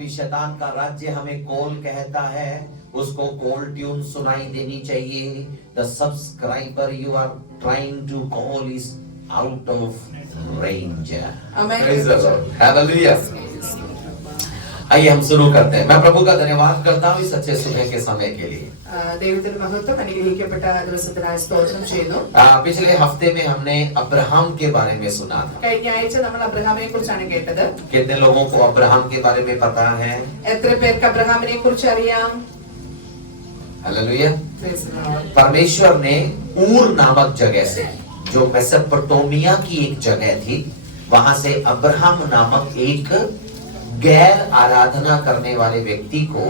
भी शैतान का राज्य हमें कॉल कहता है, उसको कॉल ट्यून सुनाई देनी चाहिए। The subscriber you are trying to call is out of range. Praise the Lord, hallelujah. आइए हम शुरू करते हैं। मैं प्रभु का धन्यवाद करता हूँ इस अच्छे सुबह के समय के लिए। ദൈവത്തിന്റെ മഹത്വം അനുഗ്രഹിക്കപ്പെട്ട ദിവസത്തിനായി സ്തോത്രം ചെയ്യുന്നു. पिछले हफ्ते में हमने अब्राहम के बारे में सुना था। കഴിഞ്ഞ ആഴ്ച നമ്മൾ അബ്രഹാമിനെ കുറിച്ചാണ് കേട്ടത്. कितने लोगों को अब्राहम के बारे में पता है? എത്ര പേർക്ക് അബ്രഹാമിനെ കുറിച്ച് അറിയാം? हालेलुया। परमेश्वर ने ऊर नामक जगह से, जो मेसोपोटामिया की एक जगह थी, वहां से अब्राहम नामक एक गैर आराधना करने वाले व्यक्ति को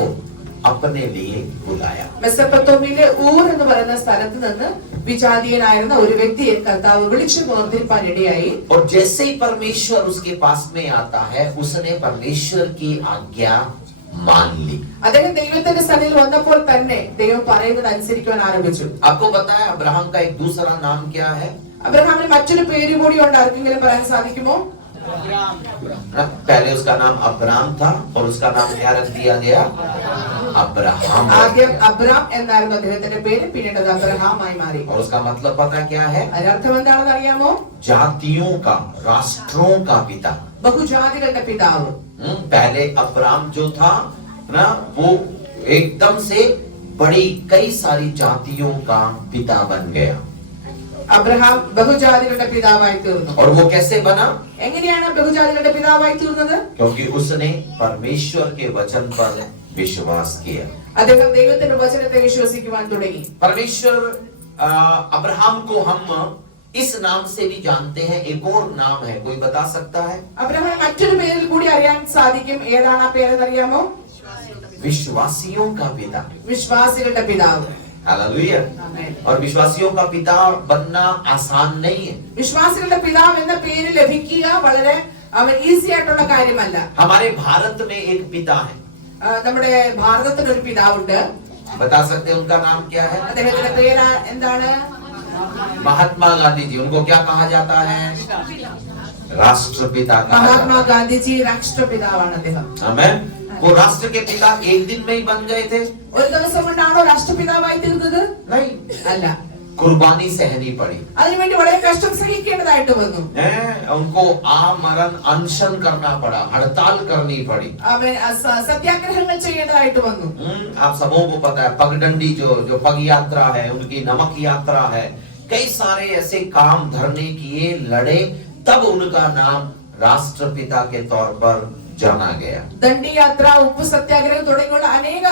अपने लिए बुलाया। മെസൊപ്പൊത്താമിയയിലെ ഊർ എന്ന് പറയുന്ന സ്ഥലത്ത് നിന്ന് വിജാതീയനായിരുന്ന ഒരു വ്യക്തിയെ കർത്താവ് വിളിച്ചു വേർതിരിപ്പാൻ ഇടയായി. और जैसे ही परमेश्वर उसके पास में आता है, उसने परमेश्वर की आज्ञा मान ली। അദ്ദേഹം ദൈവത്തിന്റെ സന്നിധിയിൽ വന്നപ്പോൾ തന്നെ ദൈവം പറയുന്നത് അനുസരിക്കുവാൻ ആരംഭിച്ചു. आपको पता है अब्राहम का एक दूसरा नाम क्या है? അബ്രഹാമിന് മറ്റൊരു പേര് കൂടി ഉണ്ട്. ആർക്കെങ്കിലും പറയാൻ സാധിക്കുമോ? पहले उसका नाम अब्राम था और उसका नाम क्या रख दिया गया? अब्राहम। ആദ്യം അബ്രാം എന്നായിരുന്നു അദ്ദേഹത്തിന്റെ പേര്, പിന്നീട് അത് അബ്രഹാമായി മാറി. और उसका मतलब पता क्या है? അതിനർത്ഥം എന്താണെന്ന് അറിയാമോ? जातियों का, राष्ट्रों का पिता। ബഹുജാതികളുടെ പിതാവ്. पहले अब्राम जो था ना, वो एकदम से बड़ी कई सारी जातियों का पिता बन गया। അബ്രഹാം ബഹുജാതികളുടെ പിതാവായി തീർന്നു. और वो कैसे बना? എങ്ങനെയാണ് ബഹുജാതികളുടെ പിതാവായി തീർന്നത്? क्योंकि उसने परमेश्वर के वचन पर विश्वास किया। അദ്ദേഹം ദൈവത്തിന്റെ വചനത്തെ വിശ്വസിക്കുവാൻ തുടങ്ങി. परमेश्वर अब्राहम को हम इस नाम से भी जानते हैं, एक और नाम है, कोई बता सकता है? അബ്രഹാം മറ്റൊരു പേരിൽ കൂടി അറിയാൻ സാധിക്കും. ഏതാണ് ആ പേരെന്ന് അറിയാമോ? विश्वासियों का पिता। വിശ്വാസികളുടെ പിതാവ്. हालेलुया। और विश्वासियों का पिता बनना आसान नहीं है। വിശ്വാസികളുടെ പിതാവ് എന്ന പേര് ലഭിക്കുക വളരെ ഈസി ആയിട്ടുള്ള കാര്യമല്ല. हमारे भारत में एक पिता है। നമ്മുടെ ഭാരതത്തിന് ഒരു പിതാവുണ്ട്. बता सकते हैं उनका नाम क्या है? അദ്ദേഹത്തിന്റെ പേര് എന്താണ്? महात्मा गांधी जी। उनको क्या कहा जाता है? राष्ट्रपिता कहा जाता है। മഹാത്മാഗാന്ധിജി രാഷ്ട്രപിതാവാണ് അദ്ദേഹം. आमीन। वो राष्ट्र के पिता एक दिन में ही बन गए थे? ഒരു ദിവസം കൊണ്ടാണോ രാഷ്ട്രപിതാവായി തീർന്നത്? नहीं, അല്ല. कुर्बानी सहनी पड़ी। അതിനുവേണ്ടി വളരെ കഷ്ടം സഹിക്കേണ്ടതായിട്ട് വന്നു. उनको आमरण अनशन करना पड़ा, हड़ताल करनी पड़ी। സത്യാഗ്രഹങ്ങൾ ചെയ്യേണ്ടതായിട്ട് വന്നു. आप सबों को पता है पगडंडी जो पग यात्रा है, उनकी नमक यात्रा है, कई सारे ऐसे काम धरने किए, लड़े, तब उनका नाम राष्ट्रपिता के तौर पर जाना गया। ദണ്ഡി യാത്ര, ഉപ്പ് സത്യാഗ്രഹം തുടങ്ങിയുള്ള അനേക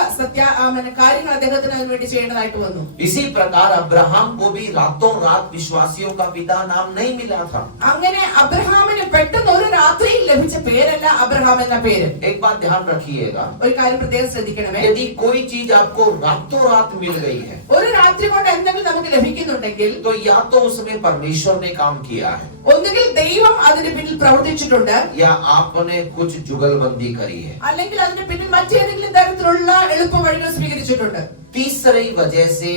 കാര്യങ്ങൾ അദ്ദേഹത്തിന് അതിനുവേണ്ടി ചെയ്യേണ്ടതായിട്ട് വന്നു. इसी प्रकार अब्राहम को भी रातों रात विश्वासियों का पिता नाम नहीं मिला था। അങ്ങനെ അബ്രഹാമിന് പെട്ടെന്ന് ഒരു രാത്രിയിൽ ലഭിച്ച പേരല്ല അബ്രഹാം എന്ന പേര്. एक बात ध्यान रखिएगा, ഒരു കാര്യം പ്രത്യേകം ശ്രദ്ധിക്കണമേ. यदि कोई चीज आपको रातों रात मिल गई है, ഒരു രാത്രി കൊണ്ട് എന്തെങ്കിലും നമുക്ക് ലഭിക്കുന്നുണ്ടെങ്കിൽ तो या तो उसमें परमेश्वर ने काम किया है, ഒന്നുകിൽ ദൈവം അതിന് പിന്നിൽ പ്രവർത്തിച്ചിട്ടുണ്ട്, या आपने कुछ जुगलबंदी करी है, അല്ലെങ്കിൽ അതിന് പിന്നിൽ മറ്റേതെങ്കിലും തരത്തിലുള്ള എളുപ്പ വഴികൾ സ്വീകരിച്ചിട്ടുണ്ട്. तीसरी वजह से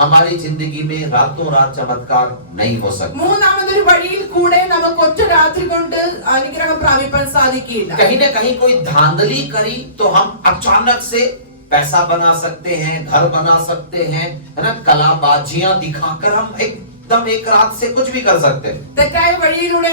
हमारी जिंदगी में रातों रात चमत्कार नहीं हो सकता। മൂന്നാമതൊരു വഴിയിൽ കൂടെ നമുക്ക് ഒറ്റ രാത്രി കൊണ്ട് അനുഗ്രഹം പ്രാപിക്കാൻ സാധിക്കില്ല. कहीं न कहीं कोई धांधली करी तो हम अचानक से पैसा बना सकते हैं, घर बना सकते हैं, है ना, कलाबाजियां दिखाकर हम एकदम एक रात से कुछ भी कर सकते हैं। തെറ്റായ വഴിയിലൂടെ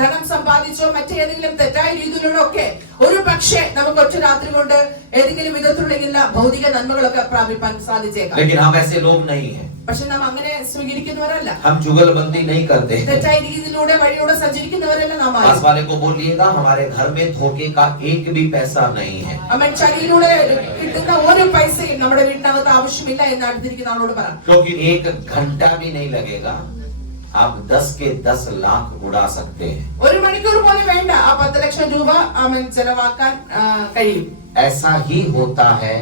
ധനം സമ്പാദിച്ചോ മറ്റേതെങ്കിലും തെറ്റായ രീതിയിലൂടെ ഒക്കെ ഒരു പക്ഷേ നമുക്ക് ഒറ്റ രാത്രി കൊണ്ട് ഏതെങ്കിലും വിധത്തിലുള്ള ഭൗതിക നന്മകളൊക്കെ പ്രാപിക്കാൻ സാധിച്ചേക്കാം. लेकिन हम ऐसे लोग नहीं हैं। പക്ഷെ നാം അങ്ങനെ സ്വീകരിക്കുന്നവരല്ല. हम जुगलबंदी नहीं करते। തെറ്റായ രീതിയിലൂടെ വഴിയിലൂടെ സഞ്ചരിക്കുന്നവരല്ല നാം. पास वाले को बोलिएगा हमारे घर में धोखे का एक भी पैसा नहीं है। ചതിയിലൂടെ കിട്ടുന്ന ഒരു പൈസയും നമ്മുടെ വീട്ടിനകത്ത് ആവശ്യമില്ല എന്ന് അടുത്തിരിക്കുന്ന ആളോട് പറ. क्योंकि एक घंटा भी नहीं लगेगा, आप 10 के 10 लाख उड़ा सकते हैं। ഒരു മണിക്കൂർ പോലും വേണ്ട ആ 10 ലക്ഷം രൂപ ചെലവാക്കാൻ കഴിയും. ऐसा ही होता है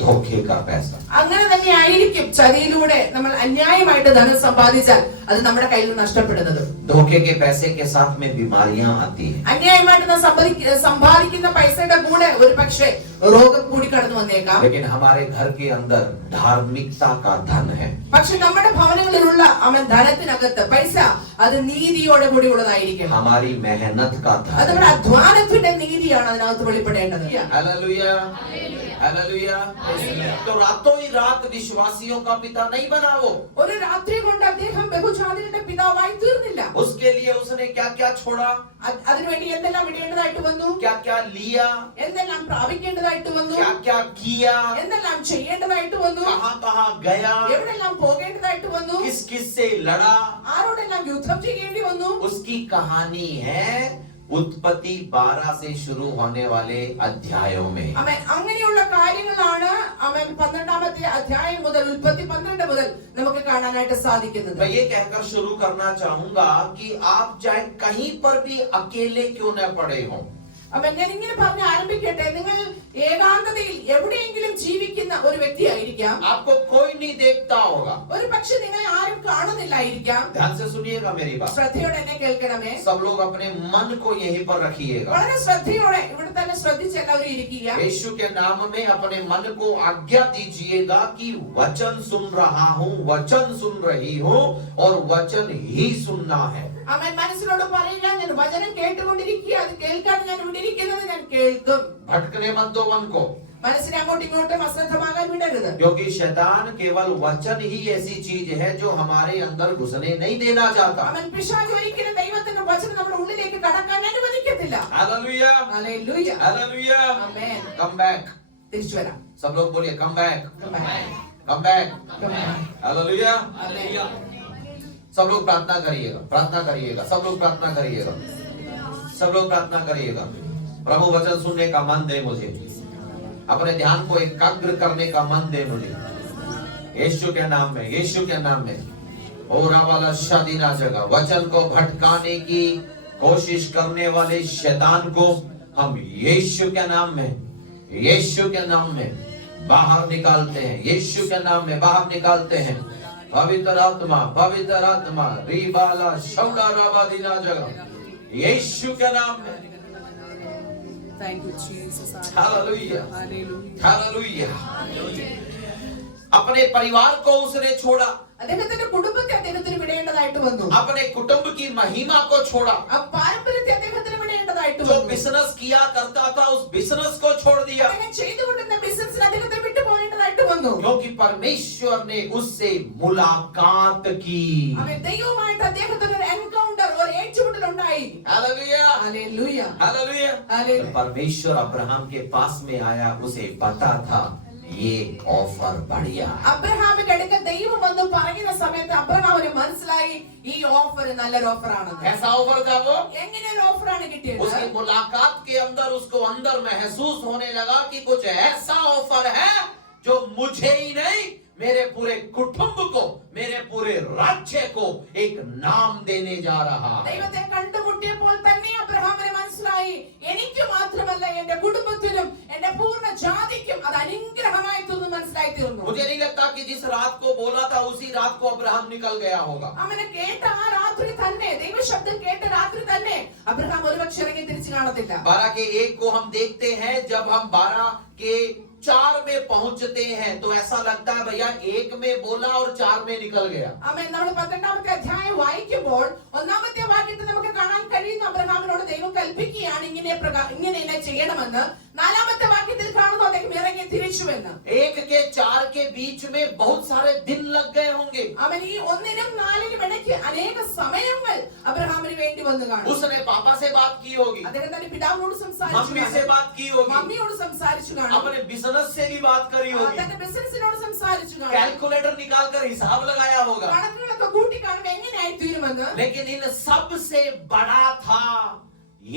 धोखे का पैसा। അങ്ങനെ തന്നെ ആയിരിക്കും ചതിയിലൂടെ നമ്മൾ അന്യായമായിട്ട് ധനം സമ്പാദിച്ചാൽ അത് നമ്മുടെ കയ്യിൽ നിന്ന് നഷ്ടപ്പെടുന്നത്. धोखे के पैसे के साथ में बीमारियां आती हैं। അന്യായമായിട്ട് സമ്പാദിക്കുന്ന പൈസയുടെ കൂടെ ഒരു പക്ഷേ രോഗം കൂടി കടന്നു വന്നേക്കാം. लेकिन हमारे घर के अंदर धार्मिकता का धन है. പക്ഷെ നമ്മുടെ ഭവനങ്ങളിലുള്ള അവൻ ധനത്തിനകത്ത് പൈസ അത് നീതിയോടെ കൂടി ഉള്ളതായിരിക്കും. हमारी मेहनत का धन. അത് നമ്മുടെ അധ്വാനത്തിന്റെ നീതിയാണ് അതിനകത്ത് വെളിപ്പെടേണ്ടത്. Hallelujah, hallelujah. तो रातों ही रात विश्वासियों का पिता नहीं बना वो. ഒരു രാത്രി കൊണ്ട് അദ്ദേഹം ബഹുജാതികളുടെ പിതാവായി തീർന്നില്ല. उसके लिए उसने क्या क्या छोड़ा, അതിനുവേണ്ടി എന്തെല്ലാം ഇടേണ്ടതായിട്ട് വന്നു, क्या क्या लिया, എന്തെല്ലാം പ്രാപിക്കേണ്ടതായിട്ട് വന്നു, क्या क्या किया, എന്തെല്ലാം ചെയ്യേണ്ടതായിട്ട് വന്നു, कहां कहां गया, എവിടെല്ലാം പോകേണ്ടതായിട്ട് വന്നു, किस किस से लड़ा, ആരോടെല്ലാം യുദ്ധം ചെയ്യേണ്ടി വന്നു. उसकी कहानी है उत्पत्ति 12 से शुरू होने वाले अध्यायों में. അവൻ അങ്ങനെയുള്ള കാര്യങ്ങളാണ് അവൻ 12ാമത്തെ അധ്യായം മുതൽ ഉൽപ്പത്തി 12 മുതൽ നമുക്ക് കാണാനായിട്ട് സാധിക്കുന്നത്. मैं ये कहकर शुरू करना चाहूंगा कि आप चाहे कहीं पर भी अकेले क्यों न पड़े हो, അവൻ ഞാൻ ഇങ്ങനെ പറഞ്ഞ് ആരംഭിക്കട്ടെ. നിങ്ങൾ ഏകാന്തതയിൽ എവിടെയെങ്കിലും ജീവിക്കുന്ന ഒരു വ്യക്തിയായിരിക്കാം. आपको कोई नहीं देखता होगा. ഒരു പക്ഷെ നിങ്ങൾ ആരും കാണുന്നില്ലായിരിക്കാം. ध्यान से सुनिएगा मेरी बात. ശ്രദ്ധയോടെ എന്നെ കേൾക്കണമേ. सब लोग अपने मन को यहीं पर रखिएगा. വളരെ ശ്രദ്ധയോടെ ഇവിടെ തന്നെ ശ്രദ്ധിച്ച് എല്ലാവരും ഇരിക്കുക. यीशु के नाम में अपने मन को आज्ञा दीजिएगा कि वचन सुन रहा हूँ, वचन सुन रही हूँ और वचन ही सुनना है. അവൻ മനസ്സിനോട് പറയുക, ഞാൻ വചനം കേട്ടുകൊണ്ടിരിക്കുക, അത് കേൾക്കാൻ ഞാൻ ഇവിടെ ഇരിക്കുന്നത് ഞാൻ കേൾക്കും. भटकने मत दो मन को, മനസ്സിനെ അങ്ങോട്ടും ഇങ്ങോട്ടും അശ്രദ്ധമാകാൻ വിടരുത്. क्योंकि शैतान केवल वचन ही ऐसी चीज है जो हमारे अंदर घुसने नहीं देना चाहता. അവൻ പിശാച് ഒരിക്കലും ദൈവത്തിന്റെ വചനം നമ്മുടെ ഉള്ളിലേക്ക് കടക്കാൻ അനുവദിക്കത്തില്ല. Hallelujah, hallelujah, hallelujah. Amen. Come back. തിരിച്ചു വരാം. सब लोग बोलिए come back, amen. Come back. Amen. Hallelujah. Amen. सब लोग प्रार्थना करिएगा, प्रार्थना करिएगा, सब लोग प्रार्थना करिएगा, सब लोग प्रार्थना करिएगा. प्रभु वचन सुनने का मन दे मुझे, अपने ध्यान को एकाग्र करने का मन दे मुझे, यीशु के नाम में, यीशु के नाम में. ओरा वाला शादीना जगह वचन को भटकाने की कोशिश करने वाले शैतान को हम यीशु के नाम में, यीशु के नाम में बाहर निकालते हैं, यीशु के नाम में बाहर निकालते हैं. पवित्र आत्मा रीबाला शौडाराबादीना जगह यीशु के नाम में. Thank you, Jesus. Hallelujah, Hallelujah. Hallelujah. अपने परिवार को उसने छोड़ा, അദ്ദേഹത്തിന്റെ കുടുംബത്തെ അദ്ദേഹത്തിന് വിടേണ്ടതായിട്ട് വന്നു. अपने कुटुंब की महिमा को छोड़ा. ആ പാരമ്പര്യത്തെ അദ്ദേഹത്തിന് വിടേണ്ടതായിട്ട് जो വന്നു. बिजनेस किया करता था उस बिजनेस को छोड़ दिया, അദ്ദേഹം ചെയ്തുകൊണ്ടിരുന്ന ബിസിനസ്സിൽ അദ്ദേഹത്തെ വിട്ടു പോകേണ്ടതായിട്ട് വന്നു. क्योंकि परमेश्वर ने उससे मुलाकात की. അവൻ ദൈവവുമായിട്ട് അദ്ദേഹത്തിന് ഒരു എൻകൗണ്ടർ, ഒരു ഏറ്റുമുട്ടൽ ഉണ്ടായി. Hallelujah, hallelujah, hallelujah. ഹല്ലേലൂയ. परमेश्वर अब्राहम के पास में आया, उसे पता था ये ऑफर बढ़िया. അബ്രഹാമിന്റെ അടുക്ക ദൈവം വന്ന് പറയുന്ന സമയത്ത് അബ്രഹാമിന് മനസ്സിലായി ഈ ഓഫർ നല്ലൊരു ഓഫർ ആണെന്ന്. ऐसा ऑफर था वो. എങ്ങനെ ഒരു ഓഫറാണ് കിട്ടിയത്? उसकी मुलाकात के अंदर उसको अंदर महसूस होने लगा कि कुछ ऐसा ऑफर है जो मुझे ही नहीं, मेरे पूरे कुटुंब को, मेरे पूरे राज्य को एक नाम देने जा रहा है. ദൈവത്തെ കണ്ടുമുട്ടിയപ്പോൾ തന്നെ അബ്രഹാമിന് മനസ്സിലായി, എനിക്ക് മാത്രമല്ല എന്റെ കുടുംബത്തിനും എന്റെ പൂർണ്ണ ജാതിക്കും അത് അനുഗ്രഹമായി തീർന്നു മനസ്സിലായി തീർന്നു. मुझे नहीं लगता कि जिस रात को बोला था उसी रात को अब्राहम निकल गया होगा. അവനെ കേട്ട ആ രാത്രി തന്നെ, ദൈവശബ്ദം കേട്ട രാത്രി തന്നെ അബ്രഹാം ഒരുപക്ഷെ ഇറങ്ങി തിരിച്ചു കാണത്തില്ല. 12 के 1 को हम देखते हैं, जब हम 12 के 4 में पहुंचते हैं तो ऐसा लगता है भैया 1 में बोला और 4 में निकल गया. ആമേൻ. നമ്മൾ 12ാമത്തെ അധ്യായം വായിക്കുമ്പോൾ ഒന്നാമത്തെ വാക്യത്തിൽ നമുക്ക് കാണാൻ കഴിയുന്ന അബ്രഹാമിനോട് ദൈവം കൽപ്പിക്കുകയാണ് ഇങ്ങനെ ചെയ്യണമെന്ന്. 4ാമത്തെ വാക്യത്തിൽ കാണുന്നു അദ്ദേഹം ഇറങ്ങി തിരിച്ചുവെന്ന്. 1 के 4 के बीच में बहुत सारे दिन लग गए होंगे. അവൻ ഈ 1നും 4നും ഇടയ്ക്ക് അനേക സമയങ്ങൾ അബ്രഹാമിന് വേണ്ടി വന്നു കാണും. उसने पापा से बात की होगी, അദ്ദേഹം തന്റെ പിതാവിനോട് സംസാരിച്ചു मम्मी से കാണും, बात की होगी, മമ്മിയോട് സംസാരിച്ചു കാണും, अपने बिजनेस से भी बात करी होगी, തന്റെ ബിസിനസിനോട് സംസാരിച്ചു കാണും, कैलकुलेटर निकाल कर हिसाब लगाया होगा. കണക്കുകളൊക്കെ കൂട്ടി കാണുമ്പോൾ എങ്ങനെയായി തീരുമെന്ന്. लेकिन इन सब से बड़ा था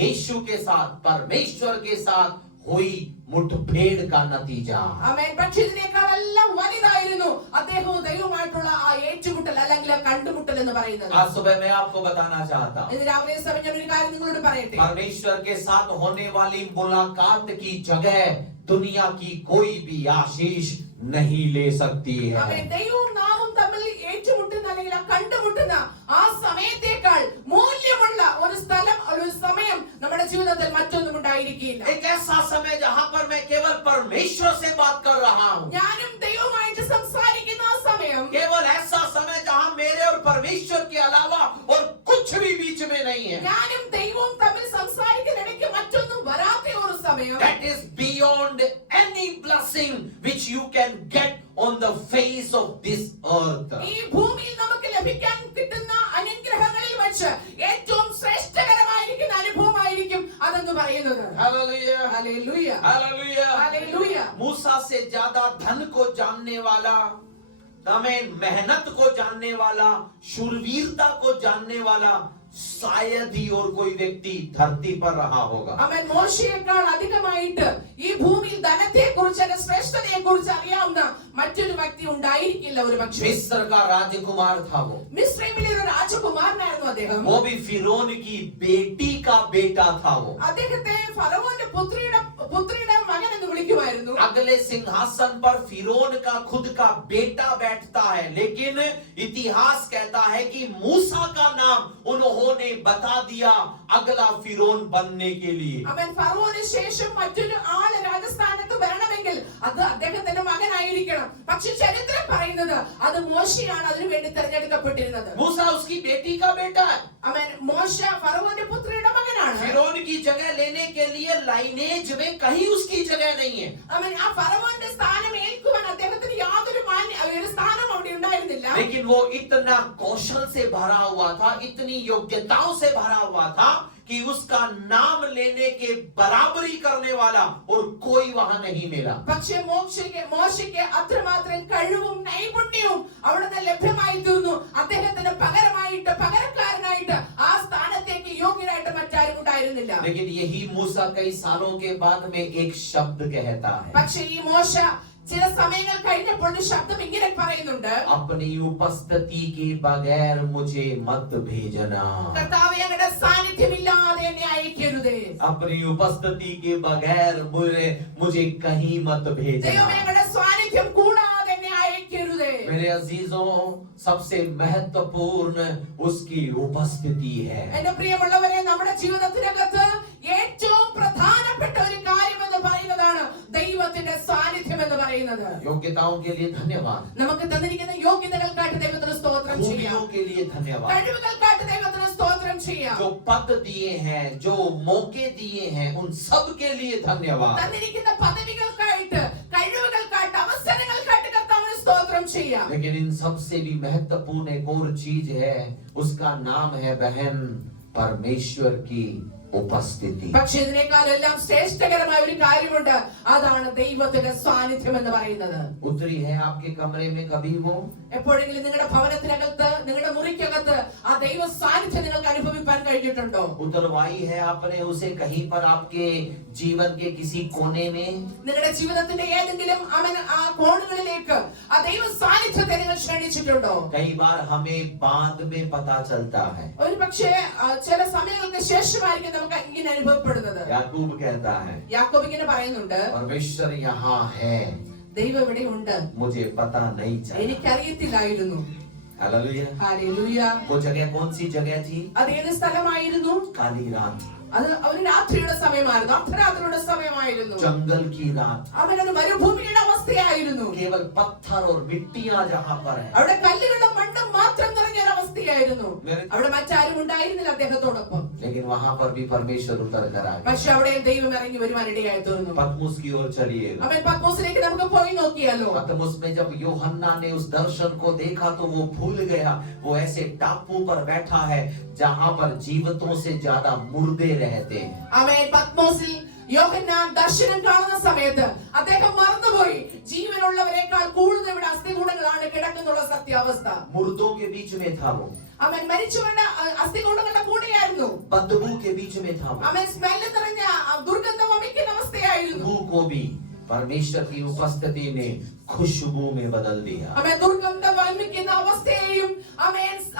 यीशु के साथ, परमेश्वर के साथ हुई मुठभेड़ का नतीजा. ആമേൻ. പക്ഷേ ഇതിനേക്കാളെല്ലാം വലുതായിരുന്നു അദ്ദേഹവും ദൈവവുമായിട്ടുള്ള ആ ഏറ്റുമുട്ടൽ അല്ലെങ്കിൽ കണ്ടുമുട്ടൽ എന്ന് പറയുന്നത്. आज सुबह मैं आपको बताना चाहता हूँ, ഇന്ന് രാവിലെ സമയം ഞാൻ ഒരു കാര്യം നിങ്ങളോട് പറയട്ടെ. परमेश्वर के साथ होने वाली मुलाकात की जगह दुनिया की कोई भी आशीष नहीं ले सकती है. ആമേൻ. ദൈവവും നാമും തമ്മിൽ ഏറ്റുമുട്ടുന്ന അല്ലെങ്കിൽ കണ്ടുമുട്ടുന്ന ആ സമയത്തേക്കാൾ മൂല്യമുള്ള ഒരു സ്ഥലം, ഒരു സമയം നമ്മുടെ ജീവിതത്തിൽ മറ്റൊന്നും ഉണ്ടായിരിക്കില്ല. एक ऐसा समय जहाँ पर मैं केवल परमेश्वर से बात कर रहा हूं, ഞാനും ദൈവവുമായിട്ട് സംസാരിക്കുന്ന ആ സമയം केवल ऐसा समय जहां मेरे और परमेश्वर के अलावा और कुछ भी बीच में नहीं है, ഞാനും ദൈവവും തമ്മിൽ സംസാരിക്കുന്നിടയ്ക്ക് മറ്റൊന്നും വരാത്ത ഒരു സമയം, that is beyond any blessing which you can get on the face of this earth. ഈ ഭൂമിയിൽ നമുക്ക് ലഭിക്കാൻ കിട്ടുന്ന അനുഗ്രഹങ്ങളിൽ വെച്ച് ഏറ്റവും ശ്രേഷ്ഠകരമായിരിക്കുന്ന അനുഭവമായിരിക്കും അതെന്ന് പറയുന്നത്. Hallelujah. Hallelujah, Hallelujah. ഹല്ലേലൂയ. मूसा से ज्यादा धन को जानने वाला, आमीन, मेहनत को जानने वाला, शूरवीरता को जानने वाला शायद ही और कोई व्यक्ति धरती पर रहा होगा. അവൻ മോശയേക്കാൾ അധികമായിട്ട് ഈ ഭൂമിയിൽ ധനത്തെ കുറിച്ച് ശ്രേഷ്ഠതയെ കുറിച്ച് അറിയാവുന്ന മറ്റൊരു വ്യക്തി ഉണ്ടായിരിക്കില്ല ഒരു പക്ഷേ. मिस्र का राजकुमार था वो. മിസ്രൈമിലെ ഒരു രാജകുമാരനായിരുന്നു അദ്ദേഹം. वो भी फिरौन की बेटी का बेटा था वो. അദ്ദേഹത്തെ ഫറവോന്റെ പുത്രിയുടെ മകൻ എന്ന് വിളിക്കുമായിരുന്നു. अगले सिंहासन पर फिरौन का खुद का बेटा बैठता है, लेकिन इतिहास कहता है कि मूसा का नाम उन्होंने बता दिया अगला फिरौन बनने के लिए. അവൻ ഫറവോന് ശേഷം മറ്റൊരു ആള് രാജസ്ഥാനത്ത് വരണമെങ്കിൽ അത് അദ്ദേഹത്തിന്റെ മകനായിരിക്കണം. പക്ഷെ ചരിത്രം പറയുന്നത് അത് മോശയാണ് അതിനു വേണ്ടി തിരഞ്ഞെടുക്കപ്പെട്ടിരുന്നത്. मूसा उसकी बेटी का बेटा है. അവൻ മോശ ഫറവോന്റെ പുത്രിയുടെ മകനാണ്. फिरौन की जगह लेने के लिए लाइनेज में कहीं उसकी जगह नहीं है. അവൻ ആ ഫറവോന്റെ സ്ഥാനം ഏൽക്കുവാൻ അദ്ദേഹത്തിന് യാതൊരു ഒരു സ്ഥാനം അവിടെ ഉണ്ടായിരുന്നില്ല. लेकिन वो इतना कौशल से भरा हुआ था, इतनी योग्यताओं से भरा हुआ था कि उसका नाम लेने के बराबरी करने वाला और कोई वहां नहीं मिला. പക്ഷേ മോശയ്ക്ക് അത്രമാത്രം കഴിവും നൈപുണ്യവും അവിടുന്ന് ലഭ്യമായി തീർന്നു. അദ്ദേഹത്തിന് പകരക്കാരനായിട്ട് ആ സ്ഥാനത്തേക്ക് യോഗ്യനായിട്ട് മറ്റാരും ഉണ്ടായിരുന്നില്ല. लेकिन यही मूसा कई सालों के बाद में एक शब्द कहता है. പക്ഷേ ഈ മോശ ചില സമയങ്ങൾ കഴിഞ്ഞപ്പോൾ ഒരു ശബ്ദം ഇങ്ങനെ പറയുന്നുണ്ട്, अपनी उपस्थिति के बगैर मुझे मत भेजना. കർത്താവേ അങ്ങയുടെ സാന്നിധ്യമില്ലാതെ എന്നെ അയക്കരുതേ. अपनी उपस्थिति के बगैर मुझे कहीं मत भेजना. ദൈവമേ അങ്ങയുടെ സാന്നിധ്യം കൂടാതെ എന്നെ അയക്കരുതേ. मेरे अजीजों, सबसे महत्वपूर्ण उसकी उपस्थिति है. എന്റെ പ്രിയമുള്ളവരെ, നമ്മുടെ ജീവിതത്തിനകത്ത് ഏറ്റവും പ്രധാനപ്പെട്ട ഒരു കാര്യം എന്ന് പറയുന്നതാണ് ദൈവത്തിന്റെ സാന്നിധ്യം എന്ന് പറയുന്നത്. योग्यताओं के लिए धन्यवाद, നമുക്ക് തന്നിരിക്കുന്ന യോഗ്യതകൾക്കായിട്ട് ദൈവത്തിന് സ്തോത്രം ചെയ്യാം. खूबियों के लिए धन्यवाद, കഴിവുകൾക്കായിട്ട് ദൈവത്തിന് സ്തോത്രം ചെയ്യാം. जो पद दिए हैं, जो मौके दिए हैं, उन सब के लिए धन्यवाद. തന്നിരിക്കുന്ന പദവികൾക്കായിട്ട് കഴിവുകൾക്കായിട്ട് അവസരങ്ങൾക്കായിട്ട് കർത്താവിന് സ്തോത്രം ചെയ്യാം. लेकिन इन सब से भी महत्वपूर्ण एक और चीज है, उसका नाम है बहन परमेश्वर की उपस्थिति. പക്ഷെ ഇതിനേക്കാളെല്ലാം ശ്രേഷ്ഠകരമായ ഒരു കാര്യമുണ്ട്, അതാണ് ദൈവത്തിന്റെ സാന്നിധ്യം എന്ന് പറയുന്നത്. उतरी है आपके कमरे में कभी वो? എപ്പോഴെങ്കിലും നിങ്ങളുടെ ഭവനത്തിനകത്ത്, നിങ്ങളുടെ മുറിക്കകത്ത് ആ ദൈവ സാന്നിധ്യം നിങ്ങൾക്ക് അനുഭവിക്കാൻ കഴിഞ്ഞിട്ടുണ്ടോ? उतरवाई है आपने उसे कहीं पर आपके जीवन के किसी कोने में? നിങ്ങളുടെ ജീവിതത്തിന്റെ ഏതെങ്കിലും ആ കോണുകളിലേക്ക് ആ ദൈവ സാന്നിധ്യത്തെ നിങ്ങൾ ക്ഷണിച്ചിട്ടുണ്ടോ? कई बार हमें बाद में पता चलता है. ഒരു പക്ഷേ ചില സമയങ്ങൾക്ക് ശേഷമായിരിക്കും നമുക്ക് ഇങ്ങനെ അനുഭവപ്പെടുന്നത്. याकूब कहता है, യാക്കോബ് ഇങ്ങനെ പറയുന്നുണ്ട്, परमेश्वर यहाँ है, ദൈവം ഇവിടെ ഉണ്ട്, मुझे पता नहीं चला. എനിക്കറിയത്തില്ലായിരുന്നു. हालेलुया. ഹല്ലേലൂയ. वो जगह कौन सी जगह थी? അത് ഏത് സ്ഥലമായിരുന്നു? काली रात, അത് ഒരു രാത്രിയുടെ സമയമായിരുന്നു, അർദ്ധരാത്രിയുടെ സമയമായിരുന്നു. जंगल की रात, അവനൊരു മരുഭൂമിയുടെ അവസ്ഥയായിരുന്നു. केवल पत्थर और मिट्टियां जहाँ पर है. അവിടെ കല്ലുകളും മണ്ണും മാത്രം നിറഞ്ഞ ഒരു അവസ്ഥയായിരുന്നു. അവിടെ മറ്റാരും ഉണ്ടായിരുന്നില്ല അദ്ദേഹത്തോടൊപ്പം. लेकिन वहां पर भी परमेश्वर उतर कर आ गया. പക്ഷെ അവിടെ ദൈവം ഇറങ്ങി വരുവാനിടയായി തീർന്നു. पतमुस की ओर चलिए. അവൻ പത്മോസിലേക്ക് നമുക്ക് പോയി നോക്കിയാലോ. पतमुस में जब यूहन्ना ने उस दर्शन को देखा तो वो भूल गया. वो ऐसे टापू पर बैठा है जहां पर जीवितों से ज्यादा मुर्दे रहते हैं. അവൻ പത്മോസിൽ യോഹന്നാൻ ദർശനം കാണുന്ന സമയത്ത് അദ്ദേഹം മറന്നുപോയി, ജീവനുള്ളവരെക്കാൾ കൂടുതൽ ഇവിടെ അസ്ഥികൂടങ്ങളാണ് കിടക്കുന്നുള്ള സത്യാവസ്ഥ. मुर्दों के बीच में था वो. അവൻ മരിച്ചവരുടെ അസ്ഥികൂടങ്ങളുടെ കൂടെയായിരുന്നു. बदबू के बीच में था वो. അവൻ സ്മെല്ല് നിറഞ്ഞ ദുർഗന്ധം വമിക്കുന്ന അവസ്ഥയായിരുന്നു. बदबू को भी परमेश्वर की उपस्थिति ने खुशबू में बदल दिया. അവൻ ദുർഗന്ധം വമിക്കുന്ന അവസ്ഥയെയും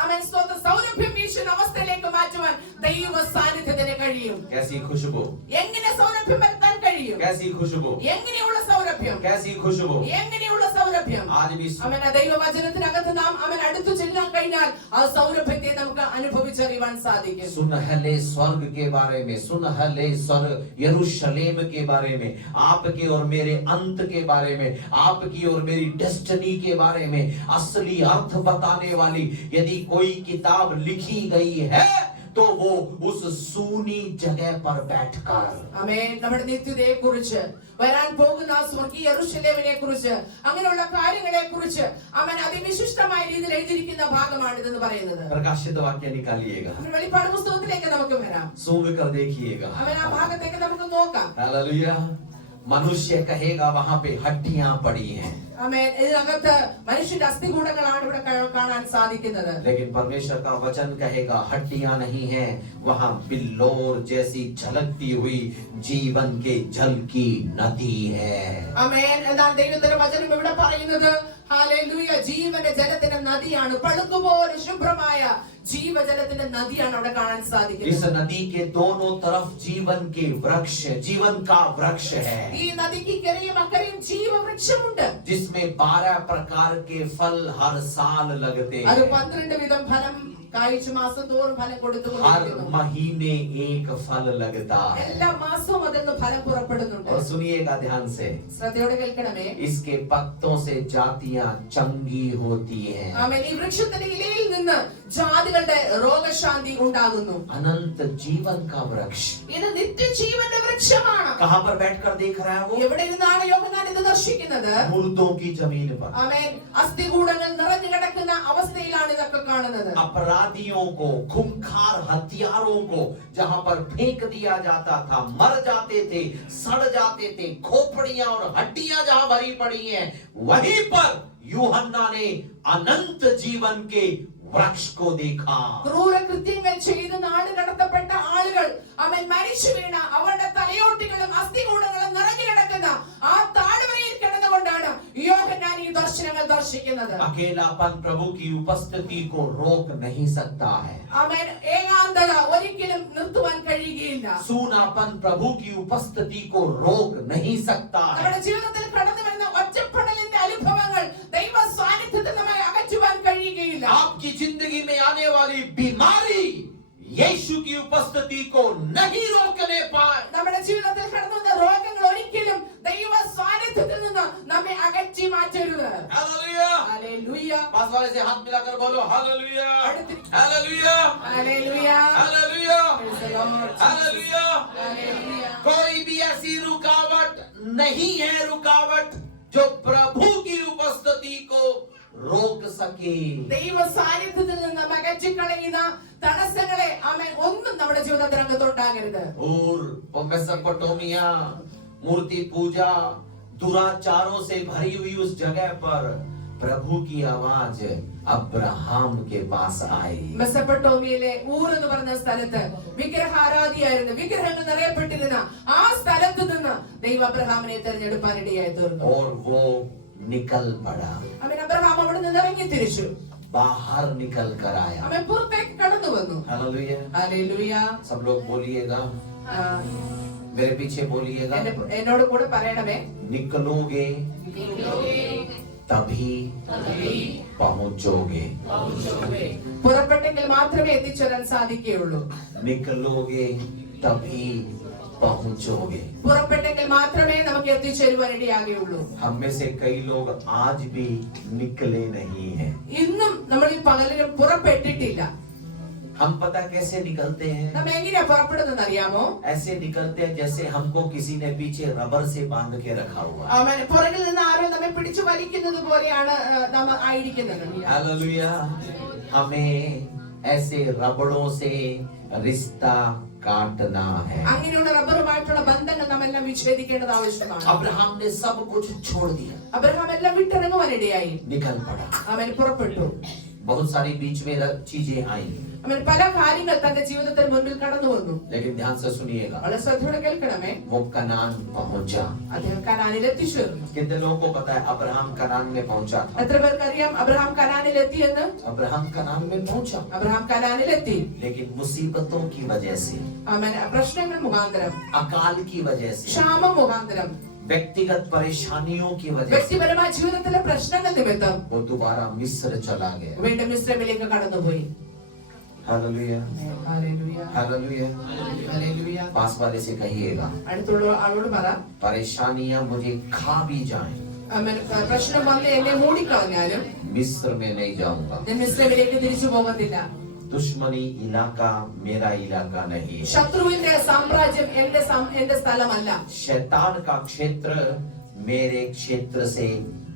അവൻ സ്വന്തം സൗരഭ്യം വീശുന്ന അവസ്ഥയിലേക്ക് മാറ്റുവാൻ ദൈവ സാന്നിധ്യത്തിന് കഴിയും. कैसी खुशबू, എങ്ങനെ സൗരഭ്യം വരുത്താൻ കഴിയും? कैसी खुशबू, എങ്ങനെയുള്ള സൗരഭ്യം? कैसी खुशबू. എങ്ങനെയുള്ള സൗരഭ്യം? സൗരഭ്യം आज भी അവൻ ദൈവവചനത്തിനകത്ത് നാം അവൻ അടുത്തു ചെല്ലാൻ കഴിഞ്ഞാൽ ആ സൗരഭ്യത്തെ നമുക്ക് അനുഭവിച്ചറിയാൻ സാധിക്കും. सुनहले स्वर्ग के बारे में, सुनहले स्वर्ग यरूशलेम के बारे में, आपके और मेरे अंत के बारे में, आपकी और मेरी डेस्टिनी के बारे में असली अर्थ बताने वाली यदि कोई किताब लिखी गई है तो वो उस सूनी जगह पर बैठकर ആമേൻ നമ്മുടെ നിത്യതയെ കുറിച്ച് വരാൻ പോകുന്ന സ്വർഗീയ യെരൂശലേമിനെ കുറിച്ച് അങ്ങനെയുള്ള കാര്യങ്ങളെ കുറിച്ച് അവൻ അതിവിശിഷ്ടമായ രീതിയിൽ എഴുതിയിരിക്കുന്ന ഭാഗമാണ് ഇതെന്ന് പറയുന്നത്. प्रकाशित वाक्य निकालिएगा, വെളിപ്പാട് പുസ്തകത്തിലേക്ക് നമുക്ക് വരാം. सूंघ कर देखिएगा. അവൻ ആ ഭാഗത്തേക്ക് നമുക്ക് നോക്കാം. हालेलुया. मनुष्य कहेगा वहां पे हड्डियां पड़ी हैं, ആമേൻ ഇതിനകത്ത് മനുഷ്യന്റെ അസ്ഥികൂടങ്ങളാണ് ഇവിടെ കാണാൻ സാധിക്കുന്നത്. लेकिन परमेश्वर का वचन कहेगा हड्डियां नहीं हैं, वहां बिल्लोर जैसी झलकती हुई जीवन के जल की नदी है. ആമേൻ എന്നാൽ ദൈവത്തിന്റെ വചനം ഇവിടെ പറയുന്നത് ഹല്ലേലൂയ ജീവന്റെ ജലത്തിന്റെ നദിയാണ്, പളുങ്കുപോലെ ശുഭ്രമായ ജീവജലത്തിന്റെ നദിയാണ് അവിടെ കാണാൻ इस സാധിക്കുന്നത്. नदी के दोनों तरफ जीवन के वृक्ष, जीवन का वृक्ष है, ഈ നദിക്ക് ഇക്കരെയും അക്കരെയും ജീവവൃക്ഷമുണ്ട്. जिसमें 12 प्रकार के फल हर साल लगते അത് हैं. 12 വിധം ഫലം കായ്ച്ചു മാസം തോറും ഫലം हर കൊടുത്തുകൊണ്ടിരിക്കുന്നു. महीने एक फल लगता है. എല്ലാ മാസവും അതിൽ നിന്ന് ഫലം പുറപ്പെടുന്നുണ്ട്. और सुनिएगा ध्यान से, ശ്രദ്ധയോടെ കേൾക്കണമേ. इसके पत्तों से जातियां चंगी होती हैं. ആമേൻ ഈ വൃക്ഷത്തിന്റെ ഇലയിൽ നിന്ന് ജാതികളുടെ രോഗശാന്തി ഉണ്ടാകുന്നു. अनंत जीवन का वृक्ष ഇത് നിത്യജീവന്റെ വൃക്ഷമാണ്. कहां पर बैठकर देख रहा है वो? എവിടെ നിന്നാണ് യോഹന്നാൻ ഇത് ദർശിക്കുന്നത്? मुर्दों की जमीन पर. ആമേൻ അസ്ഥികൂടങ്ങൾ നിറഞ്ഞു കിടക്കുന്ന അവസ്ഥയിലാണ് ഇതൊക്കെ കാണുന്നത്. अपराधियों को, खूंखार हथियारों को जहां पर फेंक दिया जाता था, मर जाते थे, सड़ जाते थे, खोपड़ियां और हड्डियां जहां भरी पड़ी हैं, वहीं पर यूहन्ना ने अनंत जीवन के वृक्ष को देखा. ക്രൂരകൃത്യങ്ങൾ ചെയ്ത് നാട് കടത്തപ്പെട്ട ആളുകൾ അവൻ മരിച്ചു വീണ അവരുടെ തലയോട്ടികളും അസ്ഥികൂടങ്ങളും നിറഞ്ഞു കിടക്കുന്ന ആ താഴ്വരയിൽ കിടന്നുകൊണ്ടാണ് യോഹന്നാൻ ഈ ദർശനങ്ങൾ ദർശിക്കുന്നത്. अकेलापन प्रभु की उपस्थिति को रोक नहीं सकता है. അവൻ ഏകാന്തത ഒരിക്കലും നിർത്തുവാൻ കഴിയുകയില്ല. सूनापन प्रभु की उपस्थिति को रोक नहीं सकता है. നമ്മുടെ ജീവിതത്തിൽ കടന്നു വരുന്ന ഒറ്റപ്പെടലിന്റെ അനുഭവങ്ങൾ ദൈവ സാന്നിധ്യത്തിൽ നമ്മെ അകറ്റുവാൻ കഴിയുകയില്ല. आपकी जिंदगी में आने वाली बीमारी यीशु की उपस्थिति को नहीं रोकने पाए. നമ്മുടെ ജീവിതത്തിൽ കടന്നു വന്ന രോഗങ്ങൾ ഒരിക്കലും ദൈവ സാന്നിധ്യത്തിൽ നിന്ന് നമ്മെ അകറ്റി മാറ്റരുത്. हालेलुया. ഹല്ലേലൂയ. पास वाले से हाथ मिलाकर बोलो हालेलुया. അടുത്ത് hallelujah. Hallelujah. Hallelujah. Praise the Lord. Hallelujah. Hallelujah. कोई भी ऐसी रुकावट नहीं है, रुकावट जो प्रभु की उपस्थिति को रोक सके. ദൈവ സാന്നിധ്യത്തിൽ നിന്ന് അകറ്റി കളയുന്ന തടസ്സങ്ങളെ ആമേൻ ഒന്നും നമ്മുടെ ജീവിതത്തിനകത്തുണ്ടാകരുത്. और मेसोपोटामिया, मूर्ति पूजा, दुराचारों से भरी हुई उस जगह पर प्रभु की आवाज अब्राहम के पास आई. മെസൊപ്പൊട്ടോമിയയിലെ ഊർ എന്ന് പറഞ്ഞ സ്ഥലത്ത് വിഗ്രഹാരാധിയായിരുന്നു, വിഗ്രഹങ്ങൾ നിറയപ്പെട്ടിരുന്ന ആ സ്ഥലത്ത് നിന്ന് ദൈവം അബ്രഹാമിനെ തെരഞ്ഞെടുപ്പാൻ ഇടയായി തീർന്നു. और वो निकल पड़ा, അവൻ അബ്രഹാം അവിടെ നിന്ന് ഇറങ്ങി തിരിച്ചു. बाहर निकल कर आया. അവൻ പുറത്തേക്ക് കടന്നു വന്നു. हालेलुया. ഹല്ലേലൂയ. सब लोग बोलिएगा, मेरे पीछे बोलिएगा. എന്നോട് കൂടെ പറയണമേ. निकलोगे तभी पहुंचोगे. പുറപ്പെട്ടെങ്കിൽ മാത്രമേ എത്തിച്ചേരാൻ സാധിക്കുകയുള്ളൂ. निकलोगे तभी पहुंचोगे. പുറപ്പെട്ടെങ്കിൽ മാത്രമേ നമുക്ക് എത്തിച്ചേരുവാൻ ഇടയാകുകയുള്ളൂ. हम में से कई लोग आज भी निकले नहीं हैं. ഇന്നും നമ്മൾ ഈ പകലിലും പുറപ്പെട്ടിട്ടില്ല. हम पता कैसे निकलते हैं? നമ്മ എങ്ങനെയാ പുറപ്പെടുന്നത് അറിയാമോ? ऐसे निकलते हैं जैसे हमको किसी ने पीछे रबर से बांध के रखा हुआ. അവൻ പുറകിൽ നിന്ന് ആരോ നമ്മെ പിടിച്ചു വലിക്കുന്നത് പോലെയാണ് നാം ആയിരിക്കുന്നത്. हालेलुया. हमें ऐसे रबड़ों से रिश्ता काटना है. അങ്ങനെയുള്ള റബ്ബറുമായിട്ടുള്ള ബന്ധങ്ങൾ നാം എല്ലാം വിച്ഛേദിക്കേണ്ടത് ആവശ്യമാണ്. अब्राहम ने सब कुछ छोड़ दिया, അബ്രഹാം എല്ലാം വിട്ടിറങ്ങുവാൻ ഇടയായി. निकल पड़ा. അവൻ പുറപ്പെട്ടു. बहुत सारी बीच में चीजें आई, അവൻ പല കാര്യങ്ങൾ തന്റെ ജീവിതത്തിന് മുൻപിൽ കടന്നു വന്നു. लेकिन ध्यान से सुनिएगा. വളരെ ശ്രദ്ധയോടെ കേൾക്കണമേ. वो कनान पहुंचा. അദ്ദേഹം കനാനിൽ എത്തിച്ചേർന്നു. कितने लोगों को पता है अब्राहम कनान में पहुंचा था? എത്ര പേർക്ക് അറിയാം അബ്രഹാം കനാനിൽ എത്തിയെന്ന്? अब्राहम कनान में पहुंचा, അബ്രഹാം കനാനിൽ എത്തി. लेकिन मुसीबतों की वजह से, അവൻ പ്രശ്നങ്ങൾ മുഖാന്തരം, अकाल की वजह से, ക്ഷാമം മുഖാന്തരം, व्यक्तिगत परेशानियों की वजह से വ്യക്തിപരമായ ജീവിതത്തിലെ പ്രശ്നങ്ങൾ നിമിത്തം वो दोबारा मिस्र चला गया। വീണ്ടും മിസ്രൈമിലേക്ക് കടന്നുപോയി. Hallelujah, hallelujah, hallelujah. ഹല്ലേലൂയ. पास वाले से कहिएगा, അടുത്തുള്ള ആളോട് പറ, परेशानियां मुझे खा भी जाएं, ആമേൻ. പ്രശ്നം വന്ന് എന്നെ മൂടിക്കളഞ്ഞാലും मिस्र में नहीं जाऊंगा। ഞാൻ മിസ്രൈമിലേക്ക് തിരിച്ചു പോകത്തില്ല. दुश्मनी इलाका मेरा इलाका नहीं है। ശത്രുവിന്റെ സാമ്രാജ്യം എന്റെ സ്ഥലമല്ല. शैतान का क्षेत्र मेरे क्षेत्र से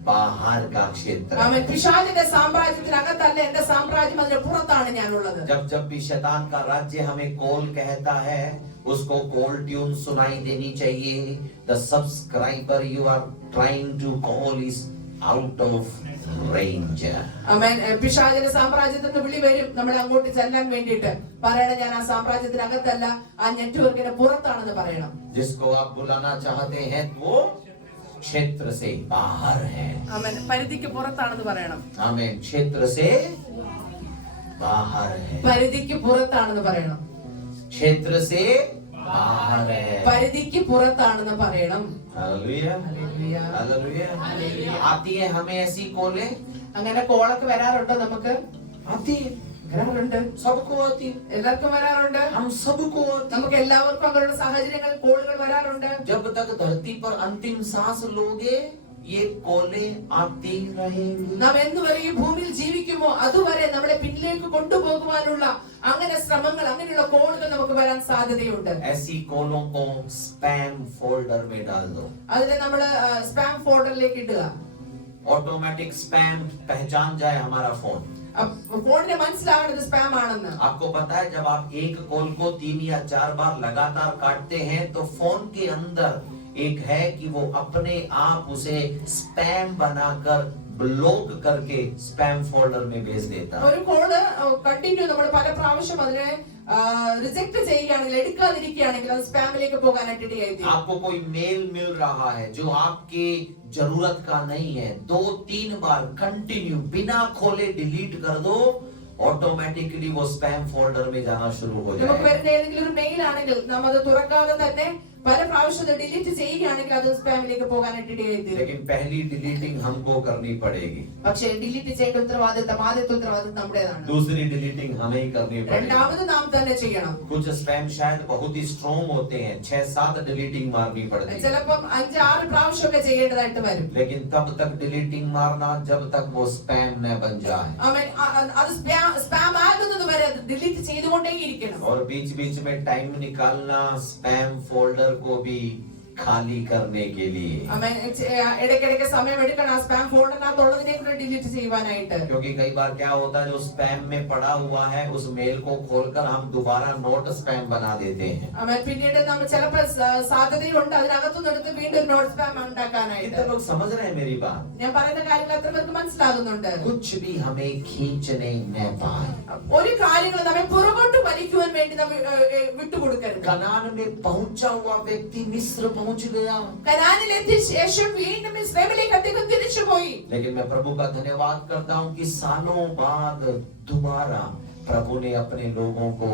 बाहर का क्षेत्र है। ആമേൻ. പിശാചിന്റെ സാമ്രാജ്യത്തിനകത്തല്ല എന്റെ സാമ്രാജ്യം, അതിന്റെ പുറത്താണ് ഞാനുള്ളത്. जब जब भी शैतान का राज्य हमें कॉल कहता है, उसको कॉल ट्यून सुनाई देनी चाहिए। The subscriber you are trying to call is out of range. ആമേൻ. പിശാചിന്റെ സാമ്രാജ്യത്തിൽ നിന്ന് വിളി വരും, നമ്മൾ അങ്ങോട്ട് ചെല്ലാൻ വേണ്ടിയിട്ട് പറയണം, ഞാൻ ആ സാമ്രാജ്യത്തിനകത്തല്ല, ആ നെറ്റ്വർക്കിന് പുറത്താണെന്ന് പറയണം. जिसको आप बुलाना चाहते हैं वो क्षेत्र से बाहर है। ആമേൻ. പരിധിക്ക് പുറത്താണെന്ന് പറയണം. आमीन। क्षेत्र से बाहर है, പരിധിക്ക് പുറത്താണെന്ന് പറയണം. क्षेत्र से बाहर है। പരിധിക്ക് പുറത്താണെന്ന് പറയണം. Hallelujah, hallelujah. हालेलुया। आती है हमें ऐसी कॉलें, അങ്ങനെ കോളൊക്കെ വരാറുണ്ടോ? നമുക്ക് आती है, വരാറുണ്ട്. सबको आती है, എല്ലാവർക്കും വരാറുണ്ട്. हम सबको आती है। നമുക്ക് എല്ലാവർക്കും അങ്ങനെയുള്ള സാഹചര്യങ്ങൾ, കോളുകൾ വരാറുണ്ട്. जब तक धरती पर अंतिम सांस लोगे ये कॉलें आती रहेंगी। നാം എന്നുവരെ ഈ ഭൂമിയിൽ ജീവിക്കുമോ അതുവരെ നമ്മളെ പിന്നിലേക്ക് കൊണ്ടുപോകുവാനുള്ള അങ്ങനെ ശ്രമങ്ങൾ, അങ്ങനെയുള്ള കോളുകൾ നമുക്ക് വരാൻ സാധ്യതയുണ്ട്. ऐसी कॉलों को स्पैम फोल्डर में डाल दो। അതിനെ നമ്മൾ സ്പാം ഫോൾഡറിലേക്ക് ഇടുക. ऑटोमेटिक स्पैम पहचान जाए हमारा फोन। ഫോണിനെ മനസ്സിലാവേണ്ടത് സ്പാം ആണെന്ന്. आपको पता है जब आप एक कॉल को 3 या 4 बार लगातार काटते हैं तो फोन के अंदर एक है कि वो अपने आप उसे स्पैम बनाकर ब्लॉक करके स्पैम फोल्डर में भेज देता है। ഒരു കോള് കണ്ടിന്യൂ നമ്മൾ പല പ്രാവശ്യം അതിനെ റിജക്ട് ചെയ്യുകയാണെങ്കിൽ, എടുക്കാതിരിക്കുകയാണെങ്കിൽ അത് സ്പാമിലേക്ക് പോകാനായിട്ട് ഇടയായി. आपको कोई मेल मिल रहा है जो आपकी जरूरत का नहीं है, 2-3 बार कंटिन्यू बिना खोले डिलीट कर दो, ऑटोमेटिकली वो स्पैम फोल्डर में जाना शुरू हो നമുക്ക് जाएगा। വരുന്ന ഏതെങ്കിലും ഒരു മെയിൽ ആണെങ്കിൽ നാം അത് തുറക്കാതെ തന്നെ പല പ്രാവശ്യം ഡിലീറ്റ് ചെയ്യുകയാണെങ്കിൽ അത് സ്പാമിലേക്ക് പോകാനായിട്ട് ഇടയായി. लेकिन पहली डिलीटिंग हमको करनी पड़ेगी, പക്ഷേ ഡിലീറ്റ് ചെയ്യേണ്ട ഉത്തരവാദിത്തം, ആദ്യത്തെ ഉത്തരവാദിത്തം നമ്മുടേതാണ്. दूसरी डिलीटिंग हमें ही करनी पड़ेगी। രണ്ടാമത് നാം തന്നെ ചെയ്യണം. कुछ स्पैम शायद बहुत ही स्ट्रॉन्ग होते हैं, 6-7 डिलीटिंग मारनी पड़ती है, ചിലപ്പം 5-6 പ്രാവശ്യമൊക്കെ ചെയ്യേണ്ടതായിട്ട് വരും. लेकिन तब तक डिलीटिंग मारना जब तक वो स्पैम न बन जाए। ആമേൻ. അത് സ്പാം ആകുന്നത് വരെ അത് ഡിലീറ്റ് ചെയ്തുകൊണ്ടേയിരിക്കണം. और बीच बीच में टाइम निकालना स्पैम फोल्डर को भी खाली करने के लिए, ആമേൻ. ഇടയ്ക്കിടയ്ക്ക് സമയം എടുക്കണം ആ സ്പാം ഫോൾഡറിനകത്തുള്ളതിനെ കൂടെ ഡിലീറ്റ് ചെയ്യുവാനായിട്ട്. क्योंकि कई बार क्या होता है जो स्पैम में पड़ा हुआ है उस मेल को खोलकर हम दोबारा नोट स्पैम बना देते हैं। ആമേൻ. പിന്നീട് നമ്മൾ ചിലപ്പോൾ സാധ്യതയുണ്ട് അതിനകത്തുനിന്ന് എടുത്ത് വീണ്ടും നോട്ട് സ്പാം ഉണ്ടാക്കാനായിട്ട്. कितने लोग समझ रहे हैं मेरी बात? ഞാൻ പറയുന്ന കാര്യങ്ങൾ എത്ര പേർക്ക് മനസ്സിലാകുന്നുണ്ട്? कुछ भी हमें खींचने न पाए। ഒരു കാര്യങ്ങൾ നമ്മെ പുറകോട്ട് വലിക്കുവാൻ വേണ്ടി നമ്മൾ വിട്ടുകൊടുക്കരുത്. कनान में पहुंचा हुआ व्यक्ति मिस्र पहुंच गया, കനാനിൽ എത്തിയ ശേഷം വീണ്ടും ഇസ്രായേലിലേക്ക് അദ്ദേഹം തിരിച്ചുപോയി. लेकिन मैं प्रभु का धन्यवाद करता हूं कि सालों बाद दोबारा प्रभु ने अपने लोगों को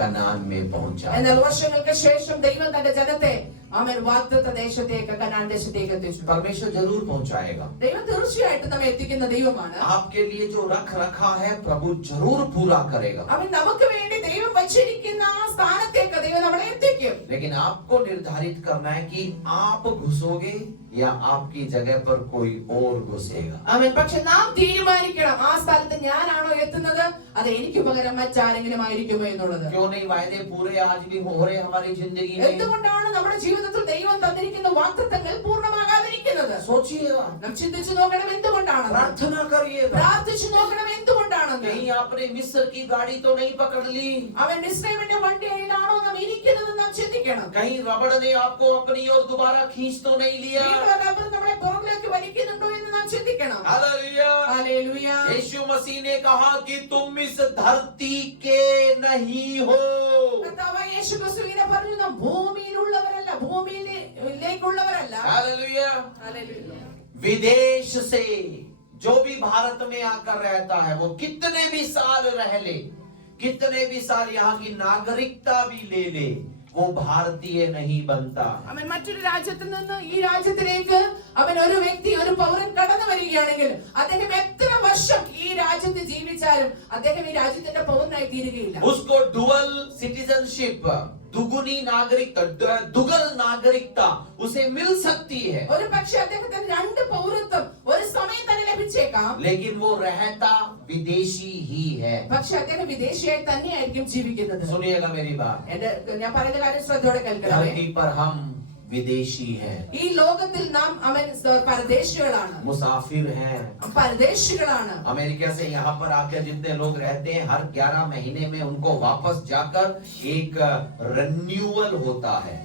कनान में पहुंचाया। എന്നാൽ വർഷങ്ങൾക്ക് ശേഷം ദൈവം തന്റെ ജനത്തെ ആമേൻ വാഗ്ദത്ത ദേശത്തേക്ക്, കനാൻ ദേശത്തേക്ക് എത്തിച്ചു. परमेश्वर जरूर पहुंचाएगा। ദൈവം തീർച്ചയായിട്ടും നമ്മെ എത്തിക്കുന്ന ദൈവമാണ്. आपके लिए जो रख रखा है प्रभु जरूर पूरा करेगा, അവൻ നമുക്ക് വേണ്ടി ദൈവം വച്ചിരിക്കുന്ന ആ സ്ഥാനത്തേക്ക് ദൈവം നമ്മളെ എത്തിക്കും. लेकिन आपको निर्धारित करना है कि आप घुसोगे या आपकी जगह पर कोई और घुसेगा। ആമേൻ. പക്ഷെ നാം തീരുമാനിക്കണം ആ സ്ഥലത്ത് ഞാനാണോ എത്തുന്നത്, അത് എനിക്ക് പകരം മറ്റാരെങ്കിലും ആയിരിക്കുമോ എന്നുള്ളത്. क्यों नहीं वायदे पूरे आज भी हो रहे हमारी जिंदगी में? എന്തുകൊണ്ടാണ് നമ്മുടെ ജീവിതത്തിൽ ദൈവം തന്നിരിക്കുന്ന വാഗ്ദത്തങ്ങൾ പൂർണ്ണമാകാതിരിക്കുന്നത്? सोचिएगा, നാം ചിന്തിച്ചു നോക്കണം എന്തുകൊണ്ടാണ്. प्रार्थना करिएगा। പ്രാർത്ഥിച്ചു നോക്കണം എന്തുകൊണ്ടാണെന്ന്. कहीं आपने मिस्र की गाड़ी तो नहीं पकड़ ली, അവൻ ഇസ്രായേലിന്റെ വണ്ടിയിലാണോ നാം ഇരിക്കുന്നത് നാം ചിന്തിക്കണം. कहीं रबड़ ने आपको अपनी ओर दोबारा खींच तो नहीं लिया। വീണ്ടും റബ്ബർ നമ്മളെ പുറകിലേക്ക് വലിക്കുന്നുണ്ടോ എന്ന് നാം ചിന്തിക്കണം. हालेलुया। ഹല്ലേലൂയ. यीशु मसीह ने कहा कि तुम इस धरती के नहीं हो। കർത്താവായ യേശു ക്രിസ്തു ഇങ്ങനെ പറഞ്ഞു, നാം ഭൂമിയിലുള്ളവരല്ല, ഭൂമിയിലേക്കുള്ളവരല്ല. हालेलुया। ഹല്ലേലൂയ. विदेश से जो भी भारत में आकर रहता है वो कितने भी साल रह ले, कितने भी साल यहाँ की नागरिकता भी ले ले, वो भारतीय नहीं बनता। അവൻ മറ്റൊരു രാജ്യത്തിൽ നിന്ന് ഈ രാജ്യത്തിലേക്ക് അവൻ ഒരു വ്യക്തി ഒരു പൗരൻ കടന്നു വരികയാണെങ്കിൽ അദ്ദേഹം എത്ര വർഷം ഈ രാജ്യത്ത് ജീവിച്ചാലും അദ്ദേഹം ഈ രാജ്യത്തിന്റെ പൗരനായി തീരുകയില്ല. उसको डुअल सिटीजनशिप, दुगुनी नागरिकता, दुगल नागरिकता उसे मिल सकती है, ഒരു പക്ഷേ അദ്ദേഹത്തിന് രണ്ട് പൗരത്വം ഒരു സമയം തന്നെ ലഭിച്ചേക്കാം. लेकिन वो रहता विदेशी ही है। പക്ഷേ അദ്ദേഹം വിദേശിയായി തന്നെയായിരിക്കും ജീവിക്കുന്നത്. सुनिएगा मेरी बात, ഞാൻ പറയുന്ന കാര്യം ശ്രദ്ധയോടെ കേൾക്കണമേ. धरती पर हम विदेशी हैं, ഈ ലോകത്തിൽ നാം അവൻ പരദേശികളാണ്, मुसाफिर हैं। പരദേശികളാണ്. अमेरिका से यहाँ पर आकर जितने लोग रहते हैं, हर 11 महीने में उनको वापस जाकर एक रिन्यूअल होता है।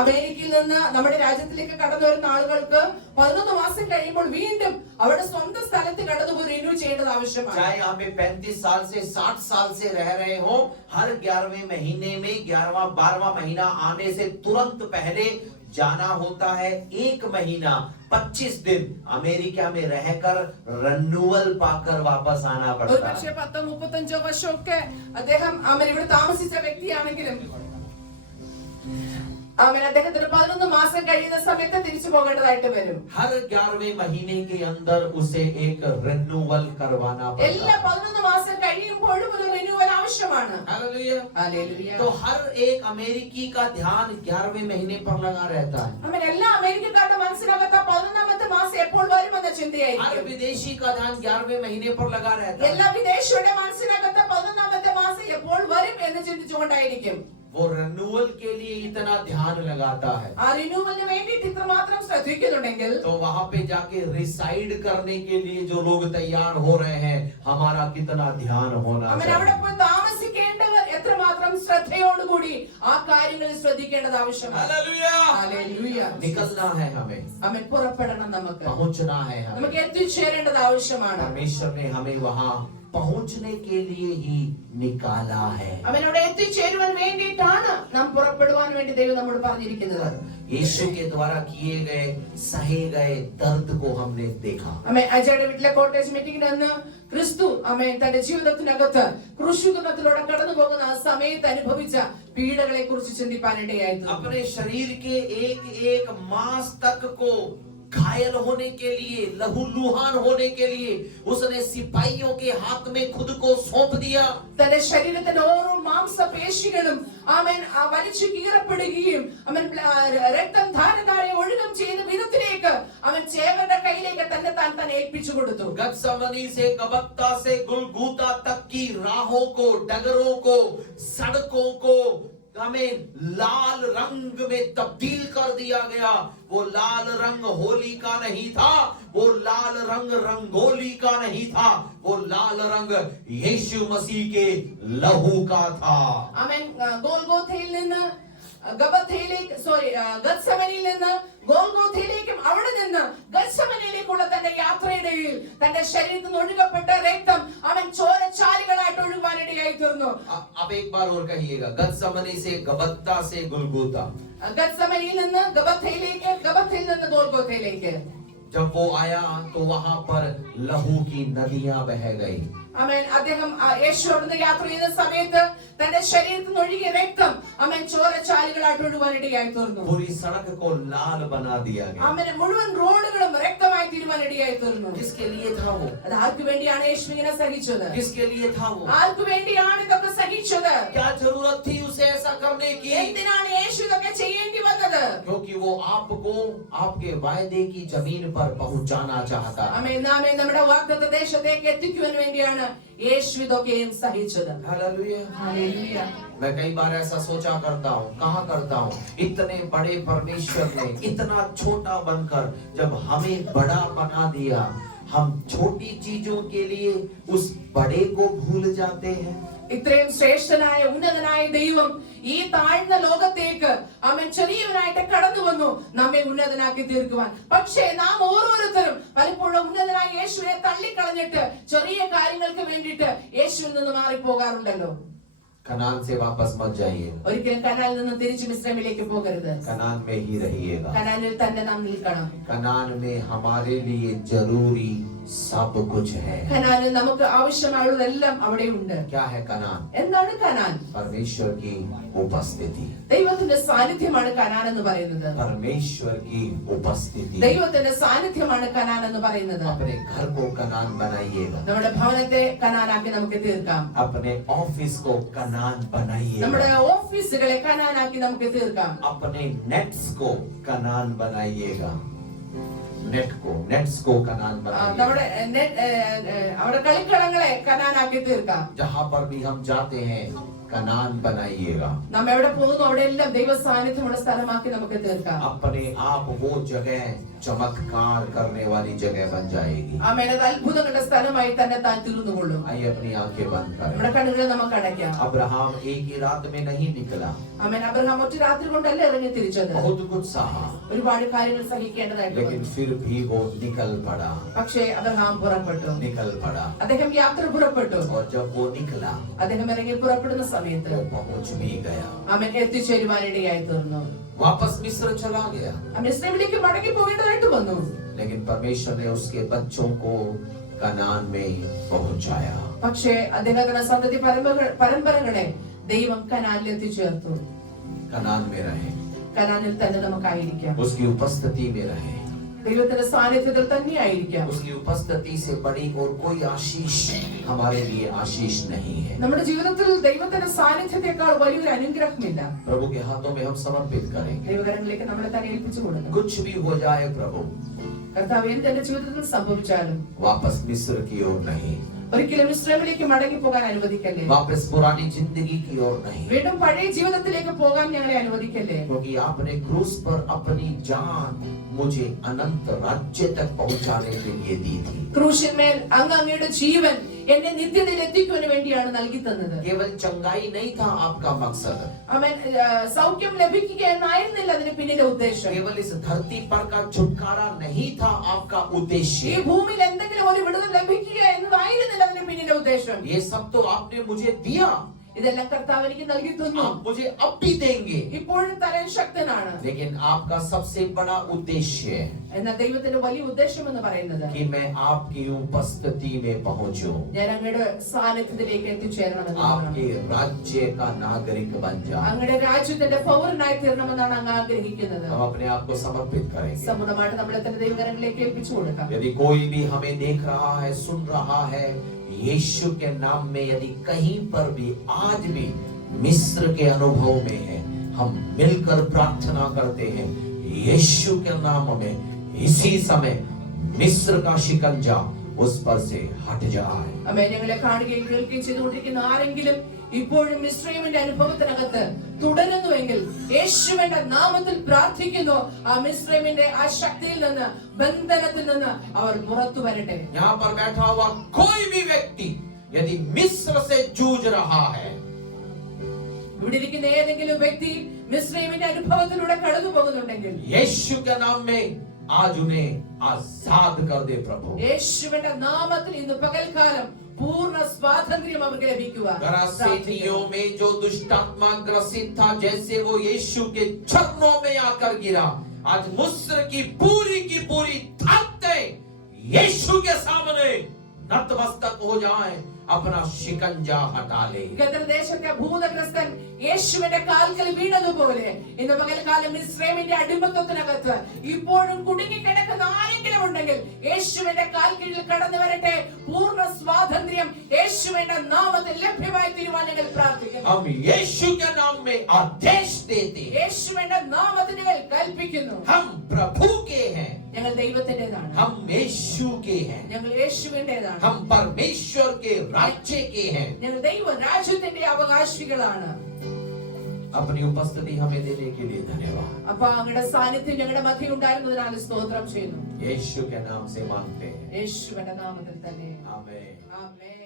അമേരിക്കയിൽ നിന്ന് നമ്മുടെ രാജ്യത്തിലേക്ക് കടന്നു വരുന്ന ആളുകൾക്ക് 11 മാസം കഴിയുമ്പോൾ വീണ്ടും അവരുടെ സ്വന്തം സ്ഥലത്ത് കടന്നുപോയി റിന്യൂ ചെയ്യേണ്ടത് ആവശ്യമാണ്. चाहे यहाँ पे 35 साल से 60 साल से रह रहे हो, हर 11वें महीने में 11वां 12वां महीना आने से तुरंत पहले जाना होता है। 1 महीना 25 दिन अमेरिका में रहकर रिन्यूअल पाकर वापस आना ഒരു पड़ता പക്ഷേ है। 10-35 വർഷമൊക്കെ അദ്ദേഹം ഇവിടെ താമസിച്ച വ്യക്തിയാണെങ്കിലും അദ്ദേഹത്തിന് 11 മാസം കഴിയുന്ന സമയത്ത് തിരിച്ചു പോകേണ്ടതായിട്ട് വരും. हर 11वें महीने के अंदर उसे एक रिन्यूअल करवाना पड़ता എല്ലാ है। 11 മാസം കഴിയുമ്പോഴും ഒരു റിന്യൂവൽ ആവശ്യമാണ്. हालेलुया। ഹല്ലേലൂയ. तो हर एक अमेरिकी का ध्यान 11वें महीने पर लगा रहता है। എല്ലാ അമേരിക്കക്കാരുടെ മനസ്സിനകത്ത് 11ാമത്തെ മാസം എപ്പോൾ വരുമെന്ന हर ചിന്തയായിരിക്കും. विदेशी का ध्यान 11वें महीने पर लगा रहता है। എല്ലാ വിദേശിയുടെ മനസ്സിനകത്ത് 11ാമത്തെ മാസം എപ്പോൾ വരും എന്ന് ചിന്തിച്ചുകൊണ്ടായിരിക്കും. वो रिन्यूअल के लिए इतना ध्यान लगाता है, ആ റിന്യൂവലിന് വേണ്ടിയിട്ട് ഇത്രമാത്രം ശ്രദ്ധിക്കുന്നുണ്ടെങ്കിൽ तो वहां पे जाके रिसाइड करने के लिए जो लोग तैयार हो रहे हैं, हमारा कितना ध्यान होना അവൻ അവിടെ चाहिए। പോയി താമസിക്കേണ്ടവർ എത്രമാത്രം ശ്രദ്ധയോടുകൂടി ആ കാര്യങ്ങളിൽ ശ്രദ്ധിക്കേണ്ടത് ആവശ്യമാണ്. हालेलुया। ഹല്ലേലൂയ. निकलना है हमें, അവൻ പുറപ്പെടണം, നമുക്ക് पहुंचना है हमें। നമുക്ക് എത്തിച്ചേരേണ്ടത് ആവശ്യമാണ്. परमेश्वर ने हमें वहां पहुंचने के लिए ही निकाला है। അവനോട് എത്തിച്ചേരുവാൻ വേണ്ടിയിട്ടാണ് നാം പുറപ്പെടുവാൻ വേണ്ടി ദൈവം നമ്മോട് പറഞ്ഞിരിക്കുന്നത്. यीशु के द्वारा किए गए सहे गए दर्द को हमने देखा। അജയുടെ വീട്ടിലെ കോട്ടേജ് മീറ്റിംഗിൽ നിന്ന് ക്രിസ്തു തന്റെ ജീവിതത്തിനകത്ത് ക്രൂശീകരണത്തിലൂടെ കടന്നു പോകുന്ന ആ സമയത്ത് അനുഭവിച്ച പീഡകളെ കുറിച്ച് ചിന്തിപ്പാനിടയായി. अपने शरीर के एक एक मांस तक को घायल होने के लिए, लहूलुहान होने के लिए उसने सिपाहियों के हाथ में खुद को सौंप दिया। തന്റെ ശരീരത്തിന്റെ ഓരോ മാംസപേശികളും വലിച്ചു കീറപ്പെടുകയും രക്തം ധാരധാരെ ഒഴുകും ചെയ്ത വിധത്തിലേക്ക് അവൻ ചേവരുടെ കയ്യിലേക്ക് തന്നെ താൻ ഏൽപ്പിച്ചു കൊടുത്തു. गतसमनी से गबत्ता से गुलगुता तक की राहों को, डगरों को, सड़कों को हमें लाल रंग में तब्दील कर दिया गया। वो लाल रंग होली का नहीं था, वो लाल रंग रंगोली का नहीं था, वो लाल रंग यीशु मसीह के लहू का था। ഗോൽഗോഥയിൽ നിന്ന് ഗത്സമനിയിൽ നിന്ന് ഗോൽഗോഥയിലേക്കും അവിടെ നിന്ന് ഗത്സമനിയിലേക്കുള്ള തന്റെ യാത്രയിടയിൽ തന്റെ ശരീരത്തിൽ നിന്ന് ഒഴുകപ്പെട്ട രക്തം അവൻ ചോരച്ചാലുകളായിട്ട് ഒഴുകുവാനിടയായി തീർന്നു. अब एक बार और कहिएगा, गतसमनी से गबत्ता से गुलगुता। ഗത്സമനിയിൽ നിന്ന് ഗബത്തയിലേക്ക്, ഗബത്തയിൽ നിന്ന് ഗോൽഗോഥയിലേക്ക്. जब वो आया तो वहां पर लहू की नदियां बह गई। അദ്ദേഹം യേശു അവിടുന്ന് യാത്ര ചെയ്യുന്ന സമയത്ത് തന്റെ ശരീരത്തിൽ നിന്ന് ഒഴുകിയ രക്തം ചോരച്ചാലുകളായിട്ട് ഒഴുകുവാനിടയായി തീർന്നു. पूरी सड़क को लाल बना दिया गया। മുഴുവൻ റോഡുകളും രക്തമായി തീരുവാനിടയായി തീർന്നു. किसके लिए था वो? അത് ആർക്ക് വേണ്ടിയാണ് യേശു ഇങ്ങനെ സഹിച്ചത്? किसके लिए था वो? ആർക്ക് വേണ്ടിയാണ് ഇതൊക്കെ സഹിച്ചത്? क्या जरूरत थी उसे ऐसा करने की? എന്തിനാണ് യേശു ഇതൊക്കെ ചെയ്യേണ്ടി വന്നത്? क्योंकि वो आपको आपके वायदे की जमीन पर पहुंचाना चाहता है। നമ്മുടെ വാഗ്ദത്ത ദേശത്തേക്ക് എത്തിക്കുവാൻ വേണ്ടിയാണ് യേശു ഇതൊക്കെയും സഹിച്ചത്. हालेलुया। ഹല്ലേലൂയ. मैं कई बार ऐसा सोचा करता हूँ, कहा करता हूँ, इतने बड़े परमेश्वर ने इतना छोटा बनकर जब हमें बड़ा बना दिया, हम छोटी चीजों के लिए उस बड़े को भूल जाते हैं। ഇത്രയും ശ്രേഷ്ഠനായ ഉന്നതനായ ദൈവം ഈ താഴ്ന്ന ലോകത്തേക്ക് അവൻ ചെറിയവനായിട്ട് കടന്നു വന്നു നമ്മെ ഉന്നതനാക്കി തീർക്കുവാൻ. പക്ഷേ നാം ഓരോരുത്തരും പലപ്പോഴും ഉന്നതനായ യേശുവിനെ തള്ളിക്കളഞ്ഞിട്ട് ചെറിയ കാര്യങ്ങൾക്ക് വേണ്ടിയിട്ട് യേശുവിൽ നിന്ന് മാറിപ്പോകാറുണ്ടല്ലോ. कनान से वापस मत जाइए, ഒരിക്കലും കനാനിൽ നിന്ന് തിരിച്ച് മിസ്രൈമിലേക്ക് പോകരുത്. कनान में ही रहिएगा। കനാനിൽ തന്നെ നാം നിൽക്കണം. कनान में हमारे लिए जरूरी सब कुछ है। കനാനിൽ നമുക്ക് ആവശ്യമായുള്ളതെല്ലാം അവിടെ ഉണ്ട്. क्या है कनान? എന്താണ് കനാൻ? परमेश्वर की उपस्थिति। ദൈവത്തിന്റെ സാന്നിധ്യമാണ് കനാൻ എന്ന് പറയുന്നത്. परमेश्वर की उपस्थिति। ദൈവത്തിന്റെ സാന്നിധ്യമാണ് കനാൻ എന്ന് പറയുന്നത്. अपने घर को कनान बनाइएगा, നമ്മുടെ ഭവനത്തെ കനാനാക്കി നമുക്ക് തീർക്കാം. अपने ऑफिस को कनान बनाइएगा, നമ്മുടെ ഓഫീസുകളെ കനാനാക്കി നമുക്ക് തീർക്കാം. अपने नेट्स को कनान बनाइएगा, नेट्स को कनान बनाइएगा। നമ്മുടെ അവിടെ കളിക്കളങ്ങളെ കനാനാക്കി തീർക്കാം. जहाँ पर भी हम जाते हैं कनान बनाइएगा। നാം എവിടെ പോകുന്നു അവിടെ എല്ലാം ദൈവ സാന്നിധ്യമുള്ള സ്ഥലമാക്കി നമുക്ക് തീർക്കാം. अपने आप वो जगह चमत्कार करने वाली जगह बन जाएगी। ആമേൻ. അത് അത്ഭുതങ്ങളുടെ സ്ഥലമായി തന്നെ താൻ തീർന്നുകൊള്ളും. आइए अपनी आंखें बंद നമ്മുടെ करें। കണ്ണുകളെ നമുക്ക് അടയ്ക്കാം. अब्राहम एक ही रात में नहीं निकला, ആമേൻ. അബ്രഹാം ഒറ്റ രാത്രി കൊണ്ടല്ല ഇറങ്ങി തിരിച്ചത്. बहुत कुछ सहा, ഒരുപാട് കാര്യങ്ങൾ സഹിക്കേണ്ടതായിട്ട് लेकिन വന്നു. फिर भी वो निकल पड़ा, പക്ഷേ അബ്രഹാം പുറപ്പെട്ടു. निकल पड़ा। അദ്ദേഹം യാത്ര പുറപ്പെട്ടു. और जब वो निकला അദ്ദേഹം ഇറങ്ങി പുറപ്പെടുന്ന സമയത്ത് वो पहुंच भी गया, ആമേൻ എത്തിച്ചേരുവാനിടയായി തീർന്നു. वापस मिस्र चला गया। മിസ്രൈമിലേക്ക് മടങ്ങി പോകേണ്ടതായിട്ട് വന്നു. लेकिन परमेश्वर ने उसके बच्चों को कनान में पहुंचाया। പക്ഷേ അദ്ദേഹത്തിന്റെ സന്തതി പരമ്പരകളെ ദൈവം കനാനിൽ എത്തിച്ചേർത്തു. कनान में रहे, കനാനിൽ തന്നെ നമുക്കായിരിക്കാം. उसकी उपस्थिति में रहे। ദൈവത്തിന്റെ സാന്നിധ്യത്തിൽ തന്നെ ആയിരിക്കാം. उसकी उपस्थिति से बड़ी और कोई आशीष हमारे लिए आशीष नहीं है। നമ്മുടെ ജീവിതത്തിൽ ദൈവത്തിന്റെ സാന്നിധ്യത്തെക്കാൾ വലിയൊരു അനുഗ്രഹമില്ല. प्रभु के हाथों में हम समर्पित करेंगे। ദൈവകരങ്ങളിലേക്ക് നമ്മളെ തന്നെ ഏൽപ്പിച്ചു കൊടുക്കണം. कुछ भी हो जाए प्रभु, കർത്താവ് എന്ത് എന്റെ ജീവിതത്തിൽ സംഭവിച്ചാലും वापस मिस्र की ओर नहीं, ഒരിക്കലും ഇസ്രായേലിലേക്ക് മടങ്ങി പോകാൻ അനുവദിക്കല്ലേ. वापस पुरानी जिंदगी की ओर नहीं, വീണ്ടും പഴയ ജീവിതത്തിലേക്ക് പോകാൻ ഞങ്ങളെ അനുവദിക്കല്ലേ. क्योंकि आपने क्रूस पर अपनी जान मुझे अनंत राज्य तक पहुंचाने के लिए दी थी। ക്രൂശിന്മേൽ അങ്ങയുടെ ജീവൻ എന്നെ നിത്യതയിൽ എത്തിക്കുവാൻ വേണ്ടിയാണ് നൽകി തന്നത്. केवल चंगाई नहीं था आपका मकसद, അവൻ സൗഖ്യം ലഭിക്കുക എന്നായിരുന്നില്ല അതിന് പിന്നിലെ ഉദ്ദേശം. केवल इस धरती पर का छुटकारा नहीं था आपका ഈ उद्देश्य। ഭൂമിയിൽ എന്തെങ്കിലും ഒരു വിടുതൽ ലഭിക്കുക എന്നതായിരുന്നില്ല അതിന് പിന്നിലെ ഉദ്ദേശം. ये सब तो आपने मुझे दिया, ഇതെല്ലാം കർത്താവ് എനിക്ക് നൽകി തന്നു. आप मुझे अब भी देंगे, ഇപ്പോഴും തരാൻ ശക്തനാണ്. लेकिन आपका सबसे बड़ा उद्देश्य है എന്നാൽ ദൈവത്തിന്റെ വലിയ ഉദ്ദേശം എന്ന് പറയുന്നത് कि मैं आपकी उपस्थिति में पहुंचूं, ഞാൻ അങ്ങയുടെ സാന്നിധ്യത്തിലേക്ക് എത്തിച്ചേരണമെന്നാണ്. आपके राज्य का नागरिक बन जाऊं। അങ്ങയുടെ രാജ്യത്തിന്റെ പൗരനായി തീരണമെന്നാണ് അങ്ങ് ആഗ്രഹിക്കുന്നത്. हम अपने आप को समर्पित करेंगे। സമ്മതമായിട്ട് നമ്മളെ തന്നെ ദൈവകരങ്ങളിലേക്ക് ഏൽപ്പിച്ചു കൊടുക്കാം. यदि कोई भी हमें देख रहा है, सुन रहा है, यीशु के नाम में यदि कहीं पर भी आज भी मिस्र के अनुभव में है, हम मिलकर प्रार्थना करते हैं, यीशु के नाम में इसी समय मिस्र का शिकंजा उस पर से हट जाए। അമ്മേ, ഞങ്ങളെ കാണുകയും കേൾക്കുകയും ചെയ്തുകൊണ്ടിരിക്കുന്ന ആരെങ്കിലും ഇപ്പോഴും മിസ്രൈമിന്റെ അനുഭവത്തിനകത്ത് തുടരുന്നുവെങ്കിൽ യേശുവിന്റെ നാമത്തിൽ പ്രാർത്ഥിക്കുന്നു, ആ മിസ്രൈമിന്റെ ആ ശക്തിയിൽ നിന്ന്, ബന്ധനത്തിൽ നിന്ന് അവർ പുറത്തു വരട്ടെ. यहाँ पर बैठा हुआ कोई भी व्यक्ति यदि मिस्र से जूझ रहा है, ഇവിടെ ഇരിക്കുന്ന ഏതെങ്കിലും വ്യക്തി മിസ്രൈമിന്റെ അനുഭവത്തിലൂടെ കടന്നു പോകുന്നുണ്ടെങ്കിൽ यीशु के नाम में आज उन्हें आजाद कर दे प्रभु। യേശുവിന്റെ നാമത്തിൽ ഇന്ന് പകൽക്കാലം പൂർണ്ണ സ്വാതന്ത്ര്യം അവർക്ക് ലഭിക്കുക. गरासेनियों में जो दुष्टात्मा ग्रसित था, जैसे वो यीशु के चरणों में आकर गिरा, आज मिस्र की पूरी ताकतें यीशु के सामने नतमस्तक हो जाए, अपना शिकंजा हटा ले। ഗദർദേശത്തെ ഭൂതഗ്രസ്തൻ യേശുവിന്റെ കാൽക്കൽ വീണതുപോലെ ഇന്ന് പകൽക്കാലം മിസ്രൈമിന്റെ അടിമത്തത്തിനകത്ത് ഇപ്പോഴും കുടുങ്ങിക്കിടക്കുന്ന ആരെങ്കിലും ഉണ്ടെങ്കിൽ യേശുവിന്റെ കാൽക്കീഴിൽ കടന്നു വരട്ടെ. പൂർണ്ണ സ്വാതന്ത്ര്യം യേശുവിന്റെ നാമത്തിൽ ലഭ്യമായി തീരുവാൻ ഞങ്ങൾ പ്രാർത്ഥിക്കുന്നു. हम यीशु के नाम में आदेश देते हैं, യേശുവിന്റെ നാമത്തിൽ ഞങ്ങൾ കൽപ്പിക്കുന്നു. हम प्रभु के हैं, ഞങ്ങൾ ദൈവത്തിന്റേതാണ്. हम यीशु के हैं, ഞങ്ങൾ യേശുവിന്റേതാണ്. हम परमेश्वर के राज्य के हैं। ഞങ്ങൾ ദൈവ രാജ്യത്തിന്റെ അവകാശികളാണ്. अपनी उपस्थिति हमें देने के लिए धन्यवाद। അപ്പൊ അങ്ങയുടെ സാന്നിധ്യം ഞങ്ങളുടെ മധ്യ ഉണ്ടായിരുന്നതിനാൽ സ്തോത്രം ചെയ്യുന്നു. यीशु के नाम से मांगते हैं, യേശുവിന്റെ നാമത്തിൽ തന്നെ आमीन। ആമേൻ.